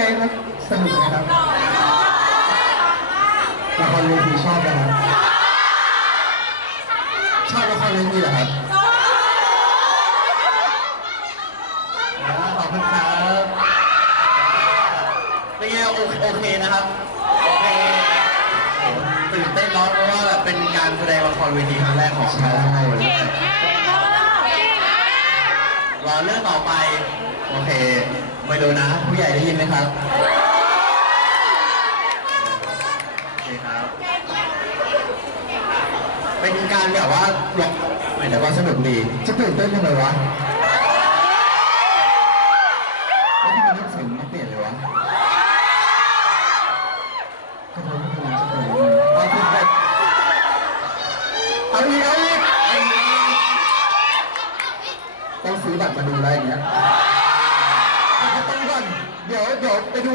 ไงครับสนุกไหมครับละครเวทีชอบไหมครับชอบละครเวทีเหรอครับอ่าขอบคุณครับเป็นไงโอเคโอเคนะครับโอเคตื่นเต้นเนาะเพราะว่าแบบเป็นการแสดงละครเวทีครั้งแรกของใช่รอเรื่องต่อไป โอเค ไม่รู้นะ ผู้ใหญ่ได้ยินไหมครับโอเคครับเป็นการแบบว่าหลบไม่แต่ว่าสนุกดีจะตื่นเต้นยังไงวะ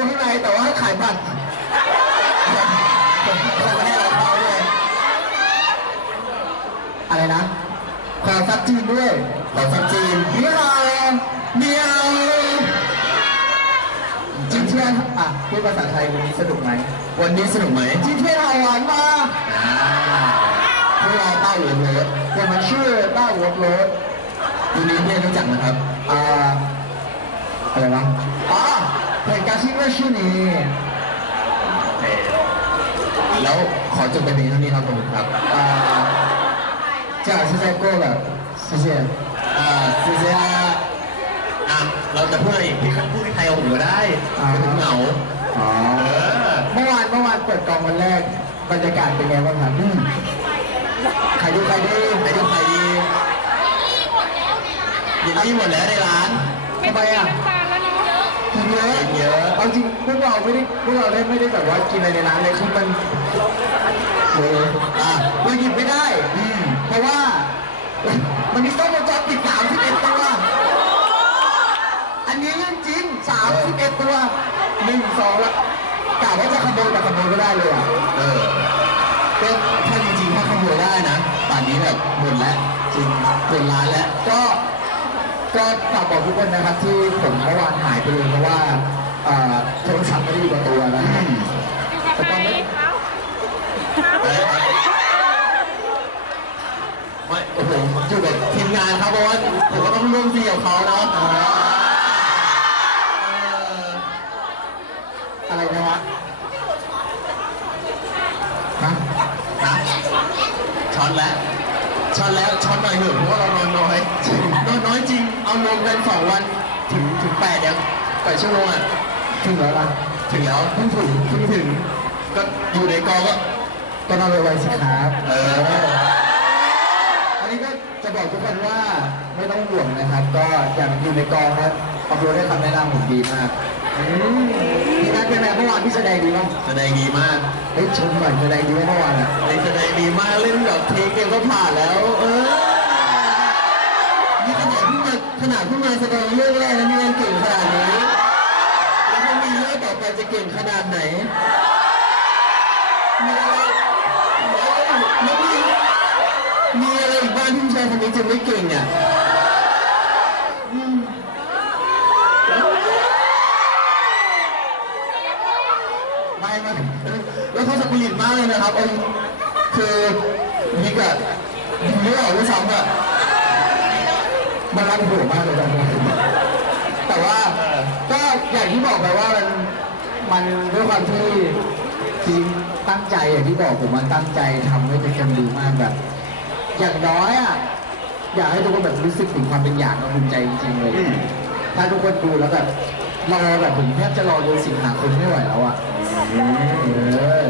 ข้างในแต่ว่าขายบัตรผมไได้รับเขด้วยอะไรนะขอซักจีนด้วยขอซักจีนเมียวเมียวจีนเที่ยวอะพูดภาษาไทยวันนี้สนุกไหมวันนี้สนุกไหมจีนเที่ยวไต้หวันมาพวกเราต้าหลวงเลดคนมานชื่อต้าหลวงเลยวันนี้เนี่รู้จักนะครับอ่าอะไรวะ ชิราชินีแล้วขอจบไปเพียงเท่านี้ครับผมครับจากซิเซโก้แบบซิเซซิเซอ่เราจะพูดอะไรอีกพี่พูดที่ไทยเอาหนูได้เหงาเมื่อวานเมื่อวานเปิดกองวันแรกบรรยากาศเป็นไงบ้างครับใครดูใครดีใครดูใครดีเยินดีหมดแล้วในร้านทำไมอะ เนาะกินเยอะกินเยอะเอาจริงพวกเราไม่ได้พวกเราได้ไม่ได้แบบว่ากินอะไรในร้านเลยคือมันเอออะเราหยิบไม่ได้ อืมเพราะว่า มันมีกล้องวงจรปิดสามสิบเอ็ดตัว อันนี้เรื่องจริงสามสิบเอ็ดตัวหนึ่งสองแล้วกะว่าจะขโมยแต่ขโมยไม่ได้เลยอะเออก็ถ้าจริงๆถ้าขโมยได้นะป่านนี้แบบหมดแล้วจริงหมดร้านแล้วก็ ก็ฝากบอกทุกคนนะครับที่ผมเมื่อวานหายไปเลยเพราะว่าเอ่อโทรศัพท์ไม่ได้อยู่กับตัวนะอยู่กับใครเขาไม่โอ้โหอยู่กับทีมงานครับเพราะว่าผมก็ต้องร่วมซีกับเขาเนาะเอออะไรนะฮะฮะฮะช็อตแล้ว ช็อตแล้วช็อตหน่อยเถอะเพราะว่าเรานอนน้อยนอนน้อยจริงเอารวมกันสองวันถึงถึงแปดยังแปดชั่วโมงอะถึงแล้วล่ะถึงแล้วเพิ่งถึงเพิ่งถึงก็อยู่ในกองก็ก็นอนไวๆสิครับเอออันนี้ก็จะบอกทุกคนว่าไม่ต้องห่วงนะครับ ก็อย่างอยู่ในกองนะปรับตัวได้คำแนะนำผมดีมาก อืมดีนะเป็นไงเมื่อวานพี่แสดงดีมั้งแสดงดีมากเฮ้ยชมหน่อยแสดงดีไหมเมื่อวานอะเล่นแสดงดีมากเล่นแบบเทคเดียวก็ผ่านแล้ว เออนี่ขนาดเพิ่งมาขนาดเพิ่งมาแสดงเรื่องแรกแล้วนี่ยังเก่งขนาดนี้แล้วถ้ามีเรื่องต่อไปจะเก่งขนาดไหนมีอะไรแล้วมีมีอะไรอีกบ้างที่ผู้ชายคนนี้จะไม่เก่งอะ ไม่ไม่แล้วเขาสปิริตมากเลยนะครับออคือมิกอะดูไม่ออกด้วยซ้ำอะมันรักหัวมากเลยนะแต่ว่าก็อย่างที่บอกไปว่ามันมันด้วยความที่ทีมตั้งใจอย่างที่บอกผมมันตั้งใจทำให้เป็นคนดูมากแบบ อย่างน้อยอะอยากให้ทุกคนแบบรู้สึกถึงความเป็นอย่างกับภูมิใจจริงๆเลย ถ้าทุกคนดูแล้วแบบรอแบบผมแทบจะรอเดือนสิงหาคมไม่ไหวแล้วอะ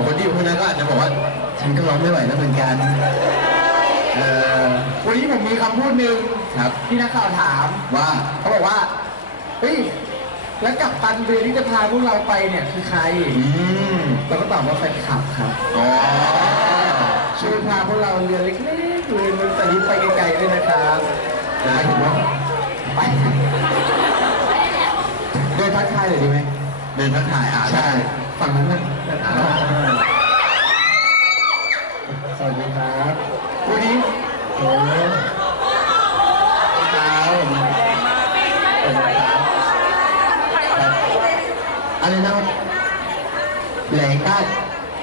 คนที่อยู่คนนั้นก็อาจจะบอกว่า ฉันก็ร้องไม่ไหวแล้วเหมือนกันเออวันนี้ผมมีคำพูดหนึ่งครับที่นักข่าวถามว่าเขาบอกว่าเฮ้ยแล้วกับตันเรือที่จะพาพวกเราไปเนี่ยคือใครอืมเราก็ตอบว่าแฟนคลับครับอ๋อช่วยพาพวกเราเรือเล็กๆเรือนึงแต่นี้ไปไกลๆด้วยนะครับหมายถึงว่าไปเดินทักทายเลยดีไหมเดินทักทายอ่าใช่ได้ ฝั่งนั้นนะอ่าสวัสดีครับวันนี้โอ้อะไรนะแหลงใต้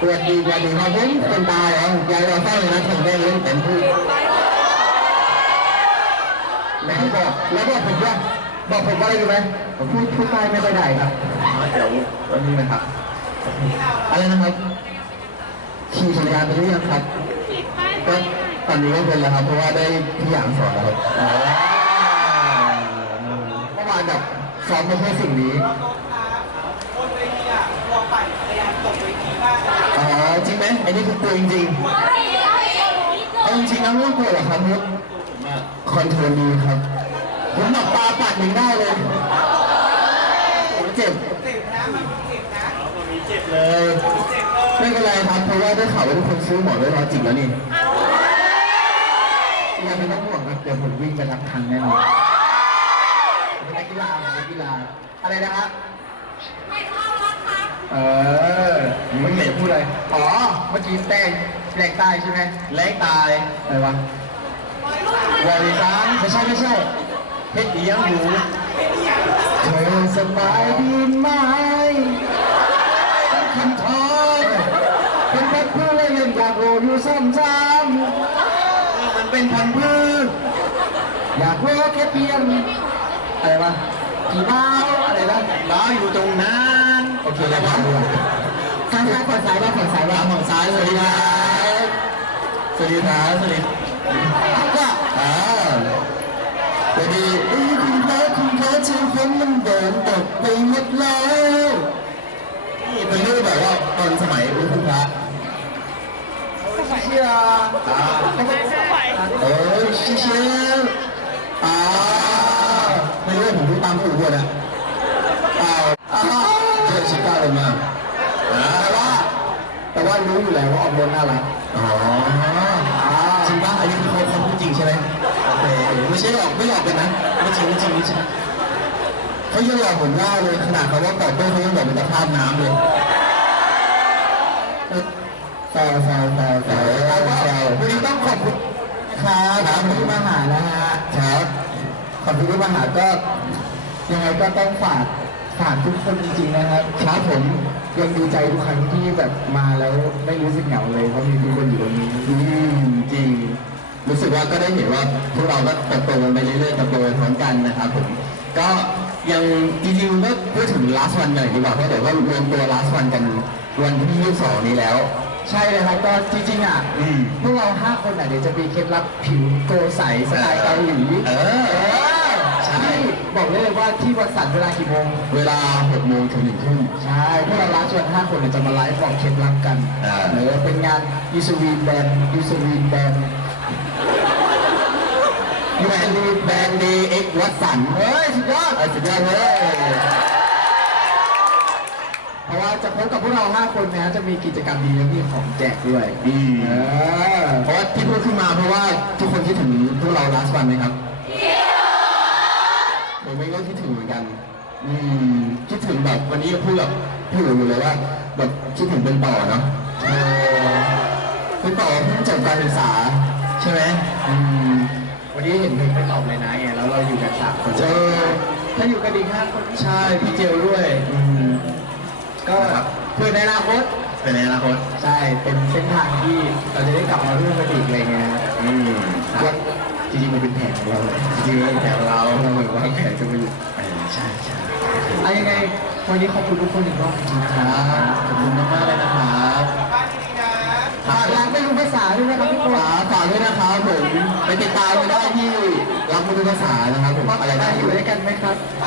ตรวจดีกว่าดีครับผมคนตายเหรอยายเราเศร้าเลยนะทำได้เล่นเต็มที่แล้วบอกแล้วบอกผมว่าบอกผมว่าอะไรรู้ไหมผมพูดพูดใต้ไม่ค่อยได้ครับเดี๋ยววันนี้นะครับ อะไรนะครับขี่จักรยานไปหรือยังครับก็ตอนนี้ก็เป็นแล้วครับ เพราะว่าได้พี่หยางสอนแล้วครับเมื่อวานแบบซ้อมมาเพื่อสิ่งนี้อ๋อจริงไหมอันนี้คือกลัวจริงๆเอาจริงๆนะไม่กลัวหรอครับมุกคอนโทรลดีครับผมหนักตาปัดหนึ่งได้เลยผมเจ็บ เลยไม่เป็นไรครับเพราะว่าได้ข่าวว่าทุกคนซื้อหมอนไว้รอจิกแล้วนี่ยังไม่ต้องห่วงครับเดี๋ยวผมวิ่งไปรับทันแน่นอนเป็นนักกีฬาเป็นนักกีฬาอะไรนะครับไม่เข้าแล้วครับเออเมื่อกี้พูดอะไรอ๋อเมื่อกี้แป้งแรงใต้ใช่ไหมแรงตายอะไรวะวอลิซังไม่ใช่ไม่ใช่เพชรเลี้ยงอยู่เธอสบายดีไหมคำทองเป็นแค่เพื่อนเล่นอยากรู้อยู่ซ้ำ มัน เป็นพันธุ์พืชๆอยากรู้แค่เพียงอะไรวะผีบ้าวอะไรนะล้ออยู่ตรงนั้นโอเคแล้วครับทางซ้ายฝั่งซ้ายบ้างฝั่งซ้ายบ้างฝั่งซ้ายสวัสดีครับสวัสดีครับสวัสดีก็อ่าสวัสดีเอ้ยคุณพระคุณพระชื่อผมมันเดินตกไปหมดแล้วนี่เป็นเรื่องแบบว่าตอนสมัยรุ่นคุณพระเชียร์อ่า เออชิชลอ่าไม่รู้ผมพูดตามผู้พูดอะเปล่าอ่าเจอชิก้าเลยมาอ่าแต่ว่าแต่ว่ารู้อยู่แล้วว่าออมรนน่ารักอ๋อจริงป่ะอันนี้คือเขาเขาพูดจริงใช่ไหมโอเคไม่ใช่หรอกไม่หลอกกันนะไม่จริงไม่จริงไม่จริงเขายังหลอกผมได้เลยขนาดเขาว่าตอบโต้เขายังบอกเป็นตะภาพน้ำเลยแซวแซวแซวแซวแซววันนี้ต้องขอบคุณ ครับขอบคุณที่มาหานะฮะครับขอบคุณที่มาหาก็ยังไงก็ต้องฝากฝากทุกคนจริงๆนะครับครับผมยังดีใจทุกครั้งที่แบบมาแล้วไม่รู้สึกเหงาเลยเพราะมีทุกคนอยู่ตรงนี้อืมจริง รู้สึกว่าก็ได้เห็นว่าพวกเราก็เติบโตกันไปเรื่อยๆเติบโตไปพร้อมกันนะครับผมก็ยังจริงๆก็พูดถึง last one หน่อยดีกว่าเพราะเดี๋ยวก็รวมตัว last one กันวันที่22นี้แล้ว ใช่เลยครับก็จริงๆอะอืม พวกเราห้าคนอะเดี๋ยวจะมีเคล็ดลับผิวโกใสสไตล์เกาหลีเออเออใช่ ที่บอกเลยว่าที่วัดสันเวลากี่โมงเวลา6โมงถึง1ทุ่ม ใช่พวกเราล้างส่วนห้าคนเนี่ยจะมาไลฟ์บอกเคล็ดลับกันอ่าเออเป็นงานยูสวีนแบนยูสวีนแบนแบรนด์แบรนด์ดีเอ็กวัดสันเฮ้ยสุดยอดเออสุดยอดเลยเพ ราะว่าจะพบกับพวกเราห้าคนนะจะมีกิจกรรมดีและมีของแจกด้วยอืมเออเพราะว่าที่พูดขึ้นมาเพราะว่าทุกคนคิดถึงพวกเรา last one ไหมครับผมเองก็คิดถึงเหมือนกัน อืมคิดถึงแบบวันนี้ก็พูดกับพี่หลุยอยู่เลยว่าแบบคิดถึงเป็นต่อเนาะเออเป็นต่อเพิ่งจบการศึกษา ใช่ไหมอืมวันนี้เห็นเพลงไปตอบเลยนะไงแล้วเราอยู่กันสามคนเจอถ้าอยู่กันอีกห้าคนใช่พี่เจลด้วยอืม ก็เพื่อในอนาคตเป็นในอนาคตใช่เป็นเส้นทางที่เราจะได้กลับมาร่วมกันอีกอะไรเงี้ยอืมควัรับนจริงๆมันเป็นแผนของเราเลยจริงๆแถวเราเราเหมือนว่าแผนจะมาอยู่เออใช่ใช่อะยังไงวันนี้ขอบคุณทุกคนอีกรอบจริงๆนะคครัรับบขอบคุณมากๆเลยนะครับฝากร้านไม่รู้ภาษาด้วยนะครับทุกคนฝากฝากด้วยนะครับผมไปติดตามไปได้ที่รับมือภาษานะครับผมมาอะไรไปนะอยู่ด้วยกันไหมครับไป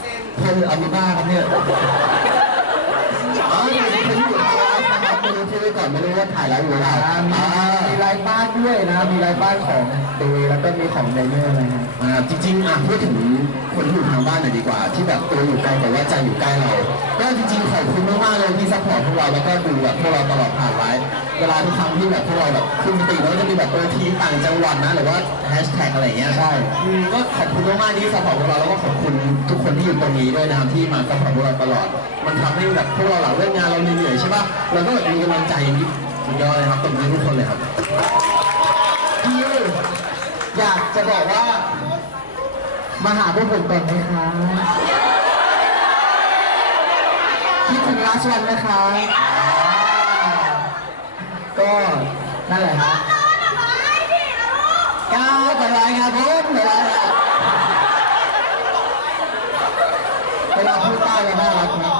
เพิ่นเอามีบ้าครับเนี่ยอ๋อนี่คืออยู่ทางร้านนะครับไม่รู้ชื่อไว้ก่อนไม่รู้ว่าถ่ายไลฟ์อยู่หรือเปล่าอ่า มีอ่ามีลายบ้านด้วยนะ มีลายบ้านของเดย์แล้วก็มีของไดเนอร์นะฮะอ่าจริงๆอะพูดถึงคนที่อยู่ทางบ้านหน่อยดีกว่า ที่แบบตัวอยู่ไกลแต่ว่าใจอยู่ใกล้เรา ก็จริงๆขอบคุณมากๆเลยที่ซัพพอร์ตพวกเราแล้วก็ดูแบบพวกเราตลอดผ่านไลฟ์เวลาทุกครั้งที่แบบพวกเราแบบขึ้นปกติเราก็จะมีแบบเออทีมต่างจังหวัดนะหรือว่าแฮชแท็กอะไรอย่างเงี้ยใช่อืมก็ขอบคุณมากๆที่ซัพพอร์ตพวกเราแล้วก็ขอบคุณทุกคนที่อยู่ตรงนี้ด้วยนะครับที่มาซัพพอร์ตพวกเราตลอด มันทำให้แบบพวกเราหลังเลิกงานเราเหนื่อยๆใช่ปะเราก็แบบมีกำลังใจอย่างนี้สุดยอดเลยครับตบมือให้ทุกคนเลยครับ พี่อยากจะบอกว่า มาหาพวกผมก่อนไหมคะคิดถึงลาสวันนะคะ ก็นั่นแหละฮะก้าวไปรายงานผมไปรายงานเวลาพูดใต้เราน่ารักนะ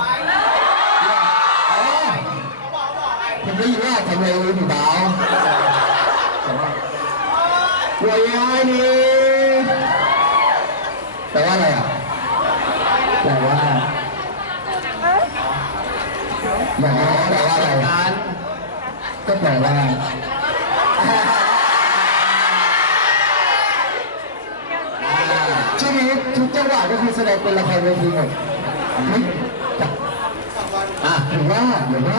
ผมได้ยินว่าทำไมรู้อยู่เบา วายายนี่แปลว่าอะไรอะแปลว่าแปลว่าแปลว่าอะไรกันก็แปลว่าช่วงนี้ทุกจังหวะก็คือแสดงเป็นละครเวทีหมดอะหรือว่าหรือว่า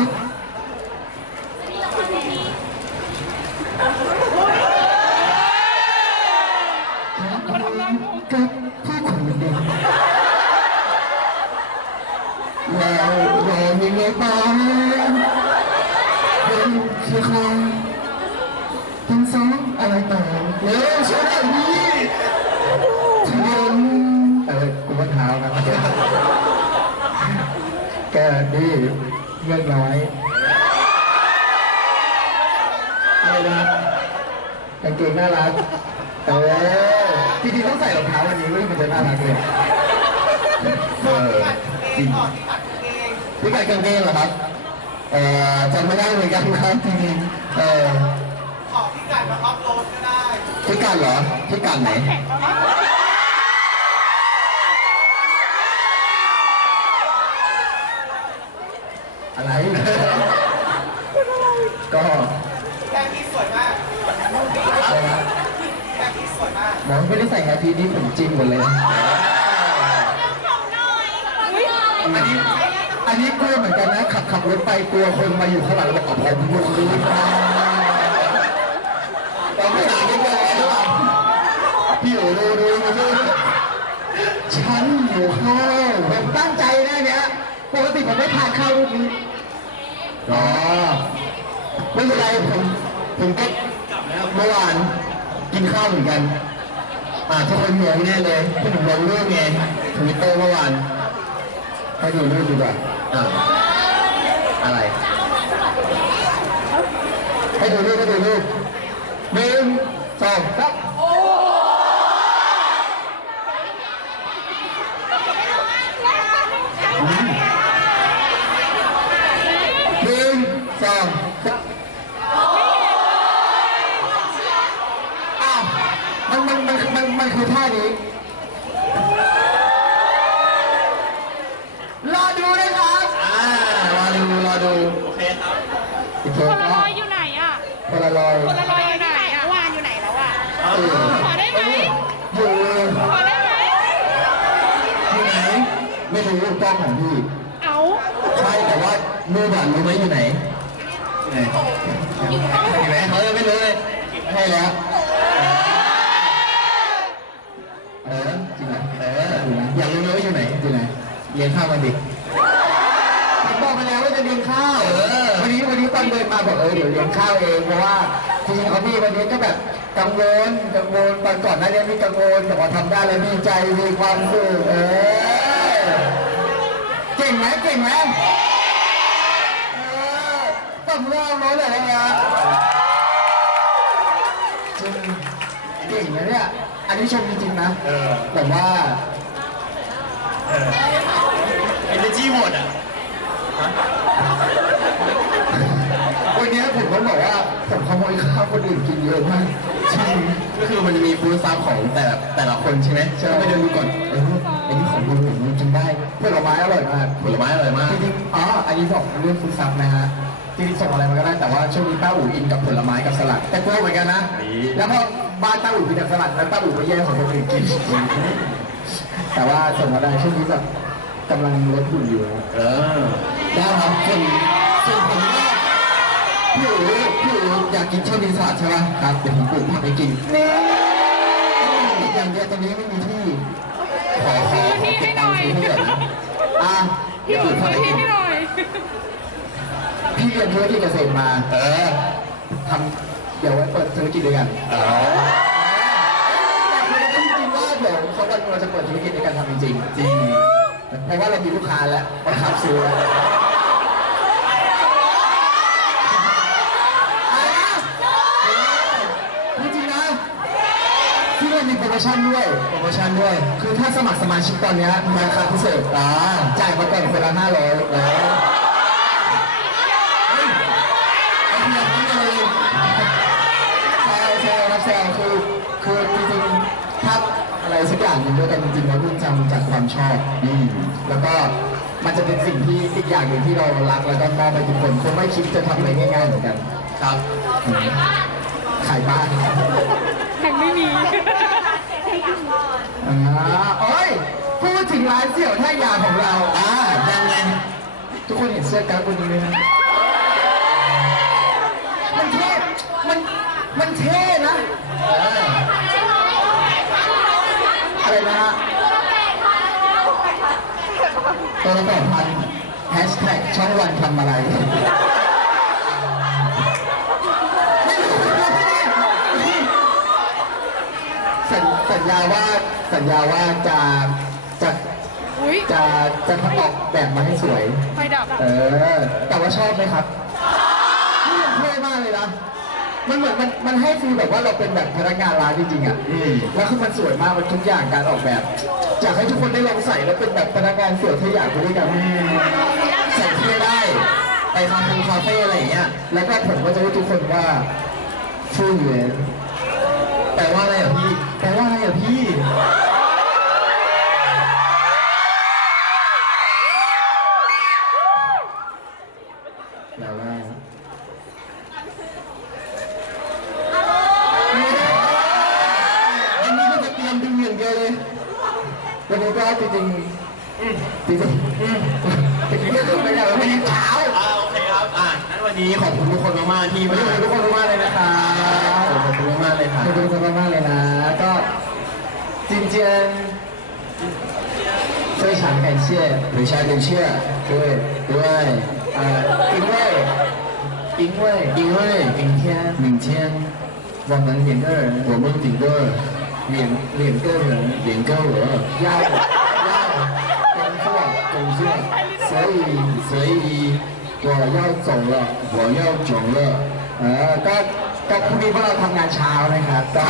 กับผู้คน หนึ่งแล้วรอยังไงบ้างเป็นคือใครทั้งสองอะไรต่อเร็วช่วยได้ดีทนเออกูว่าเท้านะแกดีเงื่อนน้อยอะไรนะกางเกงน่ารักเออ จริงๆต้องใส่รองเท้าวันนี้เว้ยมันจะน่ารักเลยเออจริงพี่กัดกางเกงเหรอครับเอ่อจำไม่ได้เหมือนกันครับจริงๆเออขอพี่กัดมาอัพโหลดก็ได้พี่กัดเหรอพี่กัดไหนอะไร ก็ แค่นี้สวยมาก อะไรนะ แค่นี้สวยมาก น้องไม่ได้ใส่แฮปปี้นี่ผมจิ้มหมดเลยนะอุ้ยอันนี้อันนี้กลัวเหมือนกันนะขับขับรถไปกลัวคนมาอยู่ข้างหลังแล้วบอกเอาผมลงพื้นเราไม่หาไม่เจอหรือเปล่าพี่อยู่ดูดูดูดูฉันอยู่ข้าวผมตั้งใจนะเนี่ยปกติผมไม่ทานข้าวรูปนี้อ๋อไม่เป็นไรผมผมก็เมื่อวานกินข้าวเหมือนกัน อ่าทุกคนงงแน่เลยที่ผมลงรูปไงทวิตเตอร์เมื่อวานให้ดูรูปดีกว่าอ่าอะไร ให้ดูรูปให้ดูรูปหนึ่งสองสามหนึ่งสองสามอ้าวมันมันมันมันมันคือท่านี้ รอดูนะครับ อ่ารอดูรอดูโอเคครับอีกโพคนลารอยด์อยู่ไหนอะโพลารอยด์โพลารอยด์อยู่ไหนอะวานอยู่ไหนแล้วอะ เออขอได้ไหม อยู่ขอได้ไหมอยู่ไหน ไม่รู้กล้องของพี่ เอาใช่แต่ว่ามือบันรู้ไหมอยู่ไหนอยู่ไหนอยู่ไหนเขายังไม่รู้เลยให้แล้ว ลี้ยงข้าวมาดิผมบอกไปแล้วว่าจะเลี้ยงข้าวเออวันนี้วันนี้ตอนเดินมาบอกเออเดี๋ยวเลี้ยงข้าวเองเพราะว่าจริงๆเขาพี่วันนี้ก็แบบกังวลกังวลตอนก่อนหน้านี้มีกังวลแต่พอทำได้แล้วดีใจมีความสุขเออเก่งไหมเก่งไหมเออต้องเล่าโน้ตเลยนะจริงเก่งนะเนี่ยอันนี้ชมจริงๆนะเออแบบว่า เอเนจีหมดอะวันนี้ผมต้องบอกว่าผมขโมยข้าวคนอื่นกินเยอะมากจริงก็คือมันจะมีฟู้ดซับของแต่ละแต่ละคนใช่ไหมใช่ก็ไปเดินดูก่อนเอออันนี้ของดูผมมันกินได้ผลไม้อร่อยมากผลไม้อร่อยมากจริงๆอ๋ออันนี้บอกเรื่องฟู้ดซับนะฮะจริงๆส่งอะไรมาก็ได้แต่ว่าช่วงนี้ป้าอู๋อินกับผลไม้กับสลัด แต่กลัวเหมือนกันนะ แล้วพอบ้านป้าอู๋กินแต่สลัดแล้วป้าอู๋ไปแย่งของคนอื่นกิน แต่ว่าส่งมาได้ช่วงนี้แบบกำลังลดหุ่นอยู่นะเออได้ครับส่วนส่วนผมก็พี่อู๋พี่อู๋อยากกินชอบกินสลัดใช่ไหมครับเดี๋ยวผมปลูกผักให้กินนี่อย่างเดียวตอนนี้ไม่มีที่ขอขอขอเก็บตังค์ซื้อให้ก่อนนะอะพี่เดี๋ยวอุ๋ปลูยกผักให้พี่กินให้หน่อยพี่เรียนธุรกิจเกษตรมา เออทำเดี๋ยวไว้เปิดธุรกิจด้วยกันเออ เดี๋ยวเขาวันเราจะเปิดธุรกิจด้วยกันทำจริงๆจริงเพราะว่าเรามีลูกค้าแล้วบังคับซื้อแล้วอะไรนะจริงๆนะที่เรามีโปรโมชั่นด้วย โปรโมชั่นด้วย คือถ้าสมัครสมาชิกตอนเนี้ยราคาพิเศษอ่าจ่ายมาก่อนคนละห้าร้อยแล้ นึ่งด้วยกันจริงๆแล้วรุ่นจำจากความชอบอืมแล้วก็มันจะเป็นสิ่งที่อีกอย่างหนึ่งที่เรารักแล้วก็มอบไปทุกคนคงไม่คิดจะทำอะไรง่ายๆเหมือนกันครับขายบ้านแข่งไม่มีอ่าโอ้ยพูดถึงร้านเสี่ยวท่ายาของเราอ่ายังไงทุกคนเห็นเสื้อกั๊กวันนี้ไหมครับมันเท่มันมันเท่นะเอออะไร นะฮะตัวละแปดพันแฮชแท็กช่องวันทำอะไรสัญสัญญาว่าสัญญาว่าจะจะอุ้ยจะจะออกแบบมาให้สวย ไฟดับ เออ แต่ว่าชอบไหมครับนี่มันเท่มากเลยนะ มันเหมือนมันมันให้ฟีลแบบว่าเราเป็นแบบพนักงานร้านจริงๆอะอืม แล้วคือมันสวยมากมันทุกอย่างการออกแบบอยากให้ทุกคนได้ลองใส่แล้วเป็นแบบพนักงานเสี่ยวทอยากไปด้วยกันใส่เท่ได้ ไปคาเฟ่คาเฟ่อะไรอย่างเงี้ย แล้วก็ผมก็จะให้ทุกคนว่าฟู่เหวียนแปลว่าอะไรอะพี่แปลว่าอะไรอะพี่ แล้วว่า อันนี้ก็จะเตรียมดึงอย่างเดียวเลย วันนี้ก็ จริงๆจริงๆจริงๆไม่ได้ไม่ได้เช้า อ่าโอเคครับ อ่างั้นวันนี้ขอบคุณทุกคนมากๆที่ วัน มา นี้ขอบคุณทุกคนมากๆเลยนะครับ ขอบคุณมากๆเลยค ข รั อ บบ คุณทุกคนมากๆเลยนะ ก็จริงๆ非常感谢หรือชายเป็นเชื่อ 对ด้วย 呃因为因为因为明天明天我们两个人我们顶个两两个人两个人要要工作 工作所以所以我要走了我要走了 เออก็ก็พรุ่งนี้พวกเราทำงานเช้านะครับก็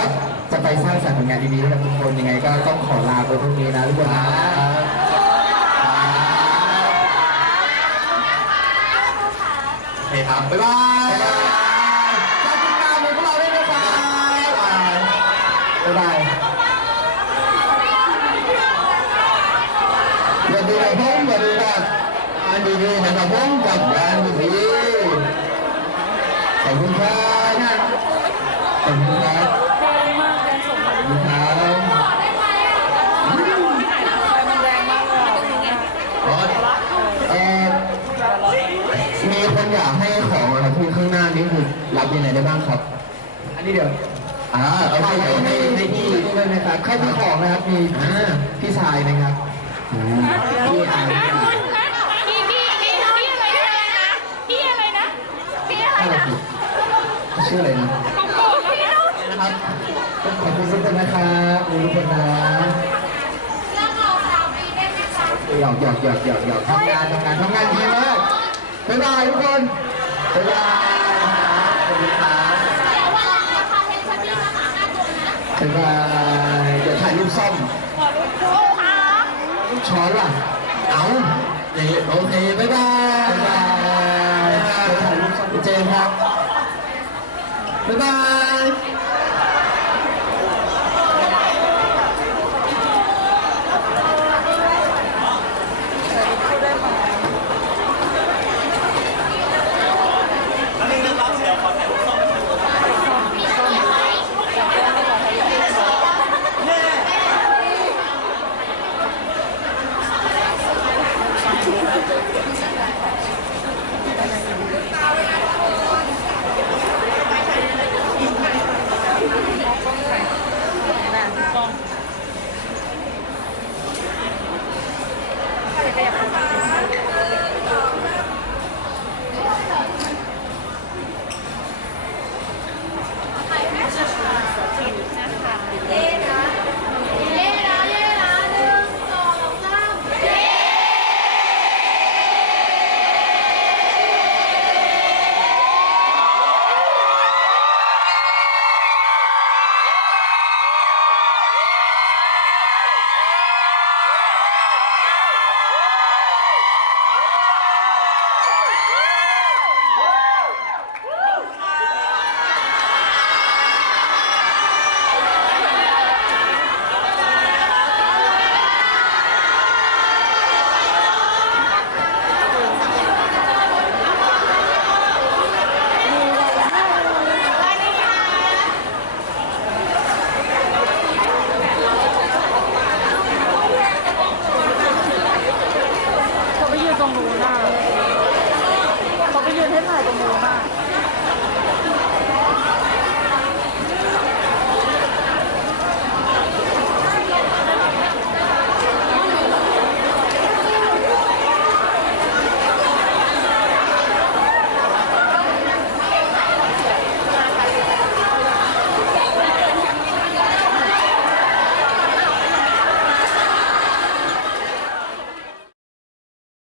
จะไปสร้างสรรค์ผลงานดีๆให้กับทุกคนยังไงก็ต้องขอลาไปพรุ่งนี้นะทุกคนนะ โอเคครับ บ๊ายบาย ฝากติดตามพวกเราด้วยนะครับบ๊ายบาย คุณครับขอบคุณครับแรงมากแรงส่งมาขอบคุณครับมันแรงมากเลยอ๋อเอ่อมีคนอยากให้ของอะไรที่ข้างหน้านี่คือรับยังไงได้บ้างครับ อันนี้เดี๋ยวอ่าเอาเข้าให้ไปให้ในในที่ที่ด้วยนะครับเข้าที่ของนะครับมีอ่าพี่ชายนะครับพี่อายนะครับ พี่พี่พี่พี่อะไรนะพี่อะไรนะพี่อะไร อะไร นะ ผิด ชื่ออะไรนะของโกงพี่ลูกนะครับขอบคุณทุกคนนะครับขอบคุณทุกคนนะหยอกหยอกหยอกหยอกหยอกทำงานทำงานทำงานดีมากบ๊ายบายทุกคนบ๊ายบายขอบคุณครับบ๊ายบายเดี๋ยวถ่ายรูปซ่อมขอรู้ครูคะรูปช้อนล่ะเอาอย่างนี้โอเคบ๊ายบายบ๊ายบายเดี๋ยวถ่ายรูปซ่อมเจนครับ บ๊